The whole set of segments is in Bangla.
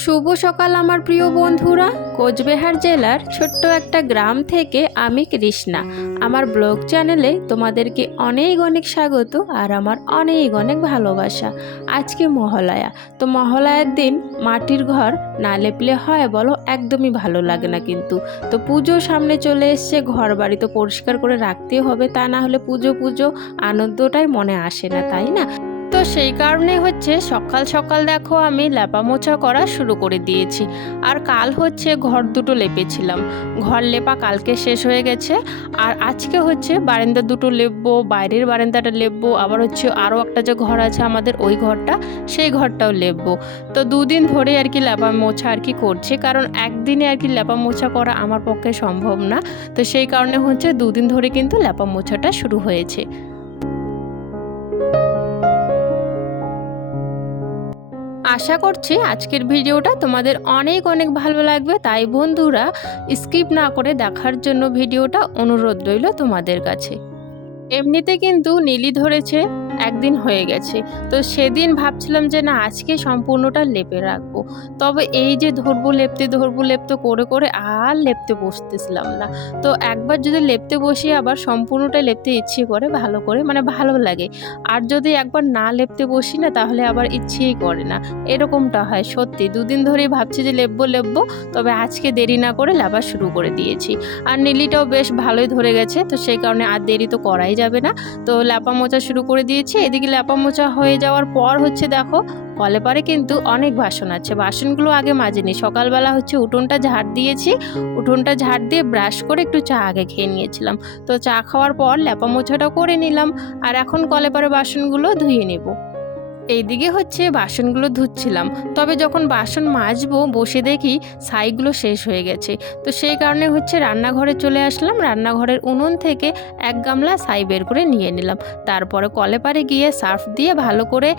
শুভ সকাল আমার প্রিয় বন্ধুরা। কোচবিহার জেলার ছোট্ট একটা গ্রাম থেকে আমি কৃষ্ণা। আমার ব্লগ চ্যানেলে তোমাদেরকে অনেক অনেক স্বাগত আর আমার অনেক অনেক ভালোবাসা। আজকে মহালয়া। তো মহালয়ার দিন মাটির ঘর না লেপলে হয় বলো একদমই ভালো লাগে না কিন্তু। তো পুজো সামনে চলে এসছে ঘর বাড়ি তো পরিষ্কার করে রাখতেই হবে। তা না হলে পুজো পুজো, আনন্দটাই মনে আসে না, তাই না? তো সেই কারণে হচ্ছে সকাল সকাল দেখো আমি লেপা মোছা করা শুরু করে দিয়েছি। আর কাল হচ্ছে ঘর দুটো লেপেছিলাম। ঘর লেপা কালকে শেষ হয়ে গেছে। আর আজকে হচ্ছে বারান্দা দুটো লেপবো, বাইরের বারান্দাটা লেপবো, আবার হচ্ছে আরও একটা যে ঘর আছে আমাদের ওই ঘরটা, সেই ঘরটাও লেপবো। তো দুদিন ধরে আর কি লেপা মোছা আর কি করছি। কারণ একদিনে আর কি লেপা মোছা করা আমার পক্ষে সম্ভব না। তো সেই কারণে হচ্ছে দুদিন ধরে কিন্তু লেপা মোছাটা শুরু হয়েছে। আশা করছি আজকের ভিডিওটা তোমাদের অনেক অনেক ভালো লাগবে। তাই বন্ধুরা স্কিপ না করে দেখার জন্য ভিডিওটা অনুরোধ রইল তোমাদের কাছে। এমনিতে কিন্তু নীলি ধরেছে। একদিন হয়ে গেছে। তো সেদিন ভাবছিলাম যে না, আজকে সম্পূর্ণটা লেপে রাখব। তবে এই যে ধরবো, লেপতে ধরবো, লেপতে করে করে আর লেপতে বসতেছিলাম না। তো একবার যদি লেপতে বসি, আবার সম্পূর্ণটা লেপতে ইচ্ছে করে, ভালো করে মানে ভালো লাগে। আর যদি একবার না লেপতে বসি না, তাহলে আবার ইচ্ছেই করে না। এরকমটা হয়, সত্যি। দুদিন ধরেই ভাবছি যে লেপবো লেপবো, তবে আজকে দেরি না করে লেপা শুরু করে দিয়েছি। আর নীলিটাও বেশ ভালোই ধরে গেছে, তো সেই কারণে আর দেরি তো করাই যাবে না। তো ল্যাপা মোচা শুরু করে দিয়েছি এদিকে ল্যাপা মোচা হয়ে যাওয়ার পর হচ্ছে দেখো, কলে পরে কিন্তু অনেক বাসন আছে। বাসনগুলো আগে মাজেনি। সকালবেলা হচ্ছে উঠোনটা ঝাড় দিয়েছি। উঠোনটা ঝাড় দিয়ে ব্রাশ করে একটু চা আগে খেয়ে নিয়েছিলাম। তো চা খাওয়ার পর ল্যাপা মোছাটা করে নিলাম। আর এখন কলে পরে বাসনগুলো ধুয়ে নেব। এইদিকে হচ্ছে বাসনগুলো ধুচ্ছিলাম। তবে যখন বাসন মাজবো, বসে দেখি ছাইগুলো শেষ হয়ে গেছে। তো সেই কারণে হচ্ছে রান্নাঘরে চলে আসলাম। রান্নাঘরের উনুন থেকে এক গামলা ছাই বের করে নিয়ে নিলাম। তারপরে কলে পারে গিয়ে সার্ফ দিয়ে ভালো করে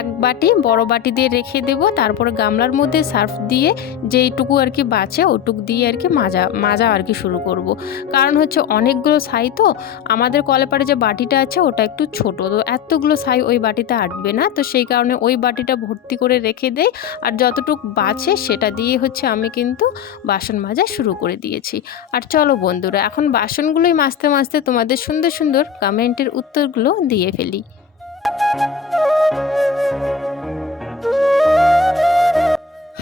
এক বাটি বড় বাটি দিয়ে রেখে দেবো। তারপরে গামলার মধ্যে সার্ফ দিয়ে যেইটুকু আর কি বাঁচে, ওটুক দিয়ে আর কি মাজা মাজা আর কি শুরু করব। কারণ হচ্ছে অনেকগুলো ছাই তো, আমাদের কলে পারে যে বাটিটা আছে, ওটা একটু ছোট। তো এতগুলো ছাই ওই বাটিতে আটবে না। তো সেই কারণে ওই বাটিটা ভর্তি করে রেখে দেই। আর যতটুক বাঁচে সেটা দিয়ে হচ্ছে আমি কিন্তু বাসন মাজা শুরু করে দিয়েছি। আর চলো বন্ধুরা, এখন বাসনগুলোই মাজতে মাজতে তোমাদের সুন্দর সুন্দর কমেন্টের উত্তরগুলো দিয়ে ফেলি।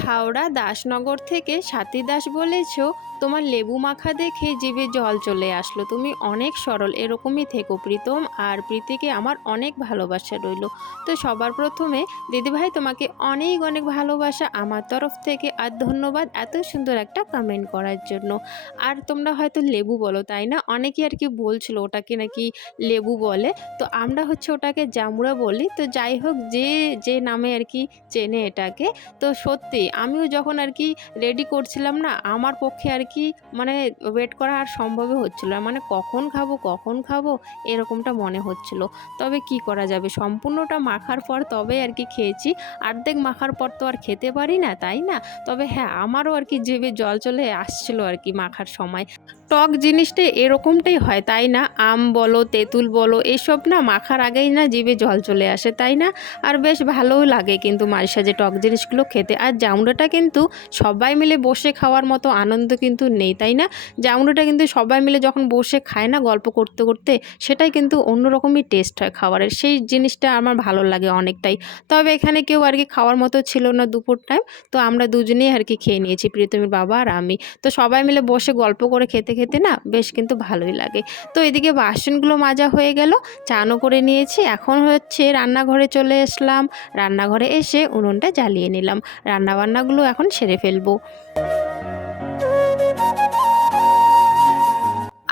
হাওড়া দাসনগর থেকে সাথী দাস বলেছ তোমার লেবু মাখা দেখে জিভে জল চলে আসলো। তুমি অনেক সরল, এরকমই থেকো প্রীতম। আর প্রীতিকে আমার অনেক ভালোবাসা রইল। তো সবার প্রথমে দিদিভাই তোমাকে অনেক অনেক ভালোবাসা আমার তরফ থেকে আর ধন্যবাদ এত সুন্দর একটা কমেন্ট করার জন্য। আর তোমরা হয়তো লেবু বলো, তাই না? অনেকে আর কি বলছিল ওটাকে নাকি লেবু বলে। তো আমরা হচ্ছে ওটাকে জামুড়া বলি। তো যাই হোক, যে যে নামে আর কি চেনে এটাকে। তো সত্যি, আমিও যখন আর কি রেডি করছিলাম না, আমার পক্ষে আর কি মানে ওয়েট করা আর সম্ভবই হচ্ছিল না। মানে কখন খাব কখন খাব এরকমটা মনে হচ্ছিল। তবে কি করা যাবে? সম্পূর্ণটা মাখার পর তবে আর কি খেয়েছি। অর্ধেক মাখার পর তো আর খেতে পারি না, তাই না? তবে হ্যাঁ আমারও আর কি জেবে জল চলে আসছিল আর কি মাখার সময়। টক জিনিসটা এরকমটাই হয়, তাই না? আম বলো, তেঁতুল বলো, এসব না মাখার আগেই না জিভে জল চলে আসে, তাই না? আর বেশ ভালোও লাগে কিন্তু মাঝে সাঝে টক জিনিসগুলো খেতে। আর জামুড়াটা কিন্তু সবাই মিলে বসে খাওয়ার মতো আনন্দ কিন্তু নেই, তাই না? জামুড়াটা কিন্তু সবাই মিলে যখন বসে খায় না গল্প করতে করতে, সেটাই কিন্তু অন্যরকমই টেস্ট হয় খাবারের। সেই জিনিসটা আমার ভালো লাগে অনেকটাই। তবে এখানে কেউ আর কি খাওয়ার মতো ছিল না দুপুর টাইম তো আমরা দুজনেই আর কি খেয়ে নিয়েছি, প্রীতমের বাবা আর আমি। তো সবাই মিলে বসে গল্প করে খেতে খেতে না বেশ কিন্তু ভালোই লাগে। তো এদিকে বাসনগুলো মাজা হয়ে গেল, চানও করে নিয়েছি। এখন হচ্ছে রান্নাঘরে চলে আসলাম। রান্নাঘরে এসে উনুনটা জ্বালিয়ে নিলাম। রান্নাবান্নাগুলো এখন সেরে ফেলব।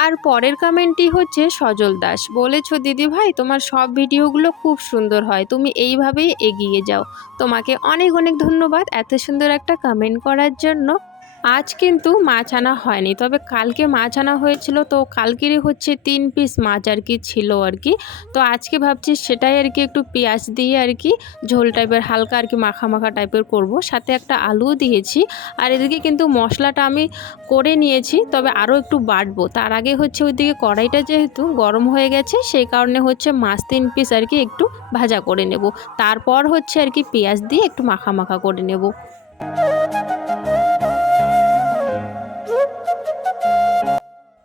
আর পরের কমেন্টটি হচ্ছে সজল দাস। বলেছ দিদি ভাই তোমার সব ভিডিওগুলো খুব সুন্দর হয়। তুমি এইভাবেই এগিয়ে যাও। তোমাকে অনেক অনেক ধন্যবাদ এত সুন্দর একটা কমেন্ট করার জন্য। আজ কিন্তু মাছ আনা হয়নি, তবে কালকে মাছ আনা হয়েছিল, তো কালকেরই হচ্ছে তিন পিস মাছ আর কি ছিল আর কি। তো আজকে ভাবছি সেটাই আর কি একটু পেঁয়াজ দিয়ে আর কি ঝোল টাইপের হালকা আর কি মাখা মাখা টাইপের করব। সাথে একটা আলুও দিয়েছি। আর এদিকে কিন্তু মশলাটা আমি করে নিয়েছি, তবে আরও একটু বাটবো তার আগে হচ্ছে ওইদিকে কড়াইটা যেহেতু গরম হয়ে গেছে, সেই কারণে হচ্ছে মাছ তিন পিস আর কি একটু ভাজা করে নেব। তারপর হচ্ছে আর কি পেঁয়াজ দিয়ে একটু মাখা মাখা করে নেব।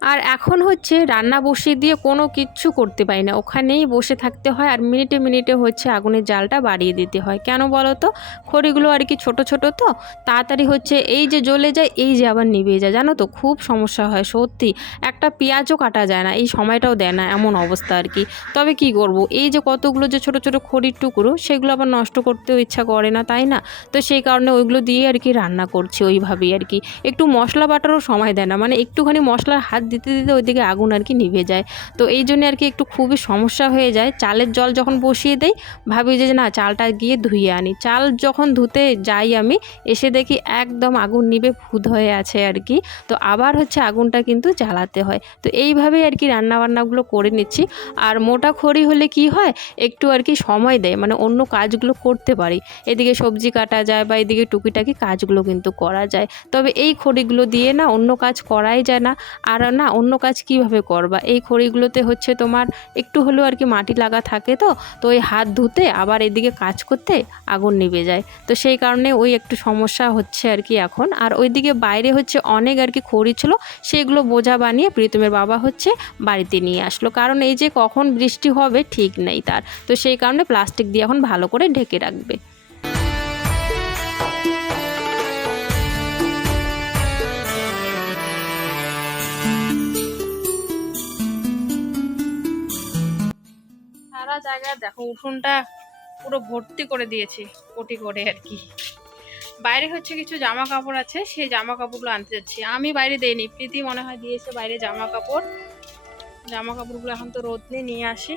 আর এখন হচ্ছে রান্না বসিয়ে দিয়ে কোনো কিচ্ছু করতে পারি না। ওখানেই বসে থাকতে হয় আর মিনিটে মিনিটে হচ্ছে আগুনের জালটা বাড়িয়ে দিতে হয়। কেন বলো তো? খড়িগুলো আর কি ছোট ছোট তো? তাড়াতাড়ি হচ্ছে এই যে জ্বলে যায়, এই যে আবার নিভে যায়। জানো তো, খুব সমস্যা হয় সত্যি। একটা পেঁয়াজও কাটা যায় না, এই সময়টাও দেয় না এমন অবস্থা আর কি। তবে কি করব? এই যে কতগুলো যে ছোট ছোট খড়ির টুকরো, সেগুলো আবার নষ্ট করতেও ইচ্ছা করে না, তাই না? তো সেই কারণে ওইগুলো দিয়ে আর কি রান্না করছি ওইভাবেই আর কি। একটু মশলা বাটারও সময় দেয় না মানে একটুখানি মশলার হাত দিতে দিতে ওইদিকে আগুন আর কি নিভে যায়। তো এই জন্য আর কি একটু খুবই সমস্যা হয়ে যায়। চালের জল যখন বসিয়ে দেই, ভাবি যে না চালটা গিয়ে ধুয়ে আনি। চাল যখন ধুতে যাই আমি, এসে দেখি একদম আগুন নিভে ভূত হয়ে আছে আর কি। তো আবার হচ্ছে আগুনটা কিন্তু জ্বালাতে হয়। তো এইভাবেই আর কি রান্নাবান্নাগুলো করে নিচ্ছি। আর মোটা খড়ি হলে কি হয়, একটু আর কি সময় দেয় মানে অন্য কাজগুলো করতে পারি। এদিকে সবজি কাটা যায় বা এদিকে টুকিটাকি কাজগুলো কিন্তু করা যায়। তবে এই খড়িগুলো দিয়ে না অন্য কাজ করাই যায় না। আর না, অন্য কাজ কীভাবে করবা? এই খড়িগুলোতে হচ্ছে তোমার একটু হলেও আর কি মাটি লাগা থাকে তো তো ওই হাত ধুতে আবার এদিকে কাজ করতে আগুন নিভে যায়। তো সেই কারণে ওই একটু সমস্যা হচ্ছে আর কি এখন। আর ওইদিকে বাইরে হচ্ছে অনেক আর কি খড়ি ছিল, সেগুলো বোঝা বানিয়ে প্রীতমের বাবা হচ্ছে বাড়িতে নিয়ে আসলো। কারণ এই যে কখন বৃষ্টি হবে ঠিক নেই তার। তো সেই কারণে প্লাস্টিক দিয়ে এখন ভালো করে ঢেকে রাখবে। সারা জায়গায় দেখো, উঠোনটা পুরো ভর্তি করে দিয়েছে, কোটি করে আর কি। বাইরে হচ্ছে কিছু জামা কাপড় আছে, সেই জামা কাপড়গুলো আনতে যাচ্ছি। আমি বাইরে দেইনি, প্রীতি মনে হয় দিয়েছে বাইরে জামা কাপড় জামা কাপড়গুলো এখন তো রোদ নিয়ে নিয়ে আসি।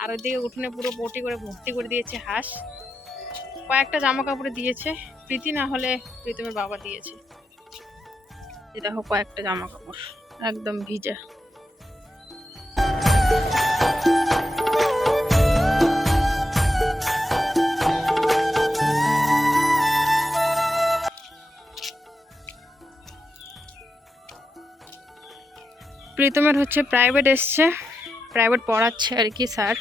আর ওইদিকে উঠোনে পুরো পটি করে ভর্তি করে দিয়েছে হাঁস। কয়েকটা জামা কাপড় দিয়েছে, প্রীতি না হলে প্রীতমের বাবা দিয়েছে। দেখো কয়েকটা জামা কাপড় একদম ভিজা। প্রীতমের হচ্ছে প্রাইভেট এসছে। প্রাইভেট পড়াচ্ছে আর কি স্যার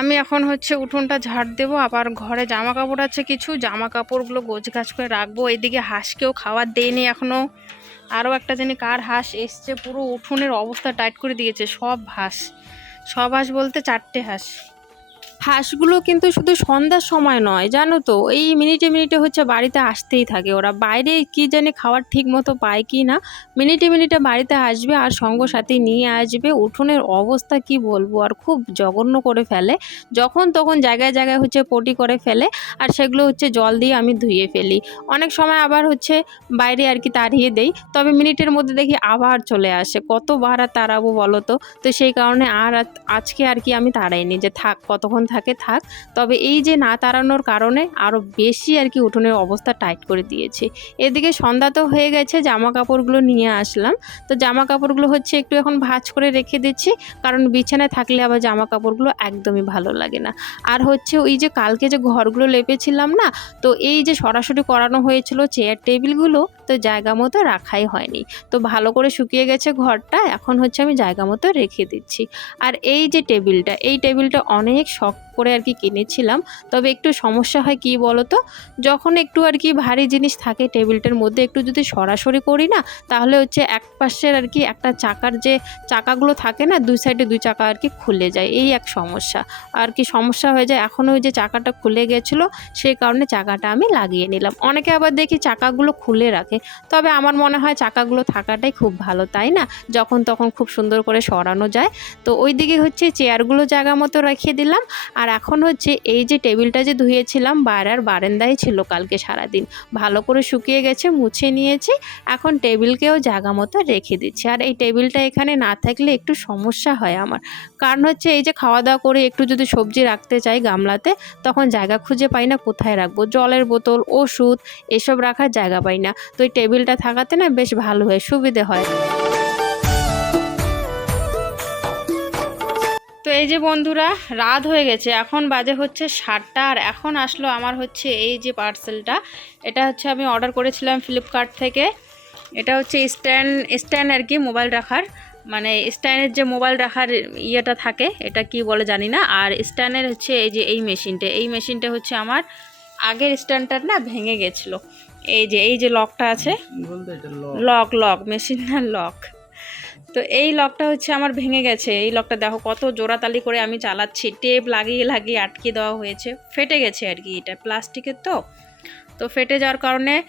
আমি এখন হচ্ছে উঠোনটা ঝাড় দেবো, আবার ঘরে জামা কাপড় আছে কিছু জামা কাপড়গুলো গোছ গাছ করে রাখব। এদিকে হাঁসকেও খাবার দেয়নি এখনও আরও একটা জানি কার হাঁস এসছে, পুরো উঠোনের অবস্থা টাইট করে দিয়েছে, সব হাঁস। সব হাঁস বলতে চারটে হাঁস। হাঁসগুলো কিন্তু শুধু সন্ধ্যার সময় নয়, জানো তো? এই মিনিটে মিনিটে হচ্ছে বাড়িতে আসতেই থাকে ওরা। বাইরে কি জানি খাওয়ার ঠিক মতো পায় কি না, মিনিটে মিনিটে বাড়িতে আসবে আর সঙ্গ সাথে নিয়ে আসবে। উঠোনের অবস্থা কি বলব? আর খুব জঘন্য করে ফেলে। যখন তখন জায়গায় জায়গায় হচ্ছে পটি করে ফেলে আর সেগুলো হচ্ছে জল দিয়ে আমি ধুয়ে ফেলি। অনেক সময় আবার হচ্ছে বাইরে আর কি তাড়িয়ে দেই, তবে মিনিটের মধ্যে দেখি আবার চলে আসে। কতবার আর তাড়াবো বলো তো? তো সেই কারণে আর আজ- আজকে আর কি আমি তাড়াইনি যে থাক, কতক্ষণ থাকে, থাক। তবে এই যে না তাড়ানোর কারণে আরও বেশি আর কি উঠোনের অবস্থা টাইট করে দিয়েছে। এদিকে সন্ধ্যা তো হয়ে গেছে জামা কাপড়গুলো নিয়ে আসলাম। তো জামা কাপড়গুলো হচ্ছে একটু এখন ভাঁজ করে রেখে দিচ্ছি, কারণ বিছানায় থাকলে আবার জামা কাপড়গুলো একদমই ভালো লাগে না। আর হচ্ছে ওই যে কালকে যে ঘরগুলো লেপেছিলাম না, তো এই যে সরাসরি করানো হয়েছিল চেয়ার টেবিলগুলো তো জায়গা মতো রাখাই হয়নি। তো ভালো করে শুকিয়ে গেছে ঘরটা, এখন হচ্ছে আমি জায়গা মতো রেখে দিচ্ছি। আর এই যে টেবিলটা, এই টেবিলটা অনেক শখ করে আর কি কিনেছিলাম। তবে একটু সমস্যা হয় কি বলো তো যখন একটু আর কি ভারী জিনিস থাকে টেবিলটার মধ্যে, একটু যদি সরাসরি করি না, তাহলে হচ্ছে এক পাশের আর কি একটা চাকার যে চাকাগুলো থাকে না, দুই সাইডে দুই চাকা আর কি খুলে যায়। এই এক সমস্যা। আর কি সমস্যা হয়ে যায়, এখন ওই যে চাকাটা খুলে গেছিল, সেই কারণে চাকাটা আমি লাগিয়ে নিলাম। অনেকে আবার দেখি চাকাগুলো খুলে রাখে। তবে আমার মনে হয় চাকাগুলো থাকাটাই খুব ভালো, তাই না? যখন তখন খুব সুন্দর করে সরানো যায়। তো ওই দিকে হচ্ছে চেয়ারগুলো জায়গা মতো রেখে দিলাম। আর এখন হচ্ছে এই যে টেবিলটা যে ধুয়েছিলাম, বাইরের বারান্দায় ছিল কালকে সারাদিন। ভালো করে শুকিয়ে গেছে, মুছে নিয়েছি। এখন টেবিলকেও জায়গা মতো রেখে দিচ্ছি। আর এই টেবিলটা এখানে না থাকলে একটু সমস্যা হয় আমার। কারণ হচ্ছে এই যে খাওয়া দাওয়া করে একটু যদি সবজি রাখতে চাই গামলাতে, তখন জায়গা খুঁজে পাই না, কোথায় রাখব? জলের বোতল, ওষুধ, এসব রাখার জায়গা পাই না। তো এই টেবিলটা থাকাতে না বেশ ভালো হয়, সুবিধে হয়। তো এই যে বন্ধুরা, রাত হয়ে গেছে, এখন বাজে হচ্ছে সাতটা, আর এখন আসলো আমার হচ্ছে এই যে পার্সেলটা এটা হচ্ছে আমি অর্ডার করেছিলাম ফ্লিপকার্ট থেকে। এটা হচ্ছে স্ট্যান্ড স্ট্যান্ড আর কি মোবাইল রাখার। মানে স্ট্যান্ডের যে মোবাইল রাখার ইয়েটা থাকে, এটা কি বলে জানি না। আর স্ট্যান্ডের হচ্ছে এই যে এই মেশিনটা এই মেশিনটা হচ্ছে আমার আগের স্ট্যান্ডটা না ভেঙে গেছিল। এই যে এই যে লকটা আছে। লক লক মেশিন না লক। তো এই লকটা হচ্ছে আমার ভেঙে গেছে। এই লকটা দেখো কত জোড়াতালি করে আমি চালাচ্ছি। টেপ লাগিয়ে লাগিয়ে আটকে দেওয়া হয়েছে। ফেটে গেছে আর কি এটা প্লাস্টিকের তো। তো ফেটে যাওয়ার কারণে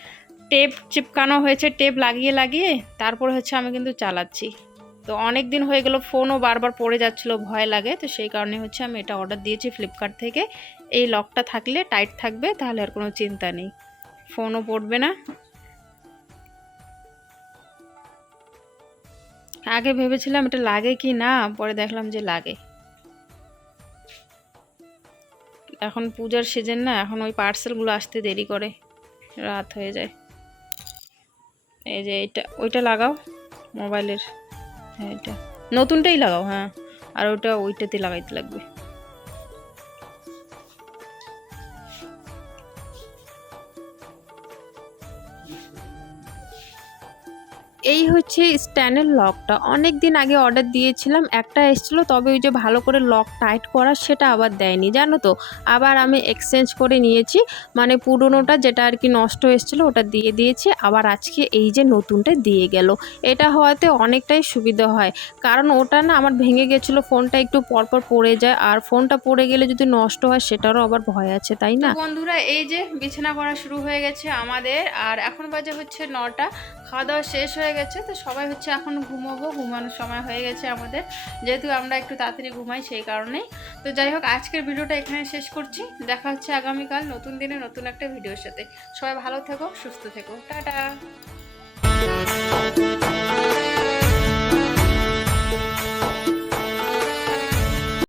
টেপ চিপকানো হয়েছে টেপ লাগিয়ে লাগিয়ে। তারপরে হচ্ছে আমি কিন্তু চালাচ্ছি। তো অনেক দিন হয়ে গেল ফোনও বারবার পড়ে যাচ্ছিল ভয় লাগে। তো সেই কারণে হচ্ছে আমি এটা অর্ডার দিয়েছি ফ্লিপকার্ট থেকে। এই লকটা থাকলে টাইট থাকবে তাহলে আর কোনো চিন্তা নেই। ফোনও পড়বে না। আগে ভেবেছিলাম এটা লাগে কি না, পরে দেখলাম যে লাগে। এখন পূজার সিজন না, এখন ওই পার্সেলগুলো আসতে দেরি করে, রাত হয়ে যায়। এই যে এটা, ওইটা লাগাও মোবাইলের হ্যাঁ এটা। নতুনটাই লাগাও হ্যাঁ। আর ওটা ওইটাতে লাগাইতে লাগবে। এই হচ্ছে স্ট্যান্ডের লকটা। অনেক দিন আগে অর্ডার দিয়েছিলাম, একটা এসেছিল, তবে ওই যে ভালো করে লক টাইট করা সেটা আবার দেয়নি, জানো তো? আবার আমি এক্সচেঞ্জ করে নিয়েছি মানে পুরনোটা যেটা আর কি নষ্ট এসেছিল ওটা দিয়ে দিয়েছি, আবার আজকে এই যে নতুনটা দিয়ে গেল। এটা হওয়াতে অনেকটাই সুবিধা হয়, কারণ ওটা না আমার ভেঙে গেছিল, ফোনটা একটু পরপর পড়ে যায়, আর ফোনটা পড়ে গেলে যদি নষ্ট হয় সেটারও আবার ভয় আছে, তাই না? বন্ধুরা, এই যে বিছানা করা শুরু হয়ে গেছে আমাদের, আর এখন বাজে হচ্ছে নটা খাওয়া দাওয়া শেষ হয়ে গেছে, তো সবাই হচ্ছে এখন ঘুমোবো, ঘুমানোর সময় হয়ে গেছে আমাদের। যেহেতু আমরা একটু তাড়াতাড়ি ঘুমাই সেই কারণেই। তো যাই হোক, আজকের ভিডিওটা এখানে শেষ করছি। দেখা হচ্ছে আগামীকাল নতুন দিনে নতুন একটা ভিডিওর সাথে। সবাই ভালো থেকো, সুস্থ থেকো। টাটা!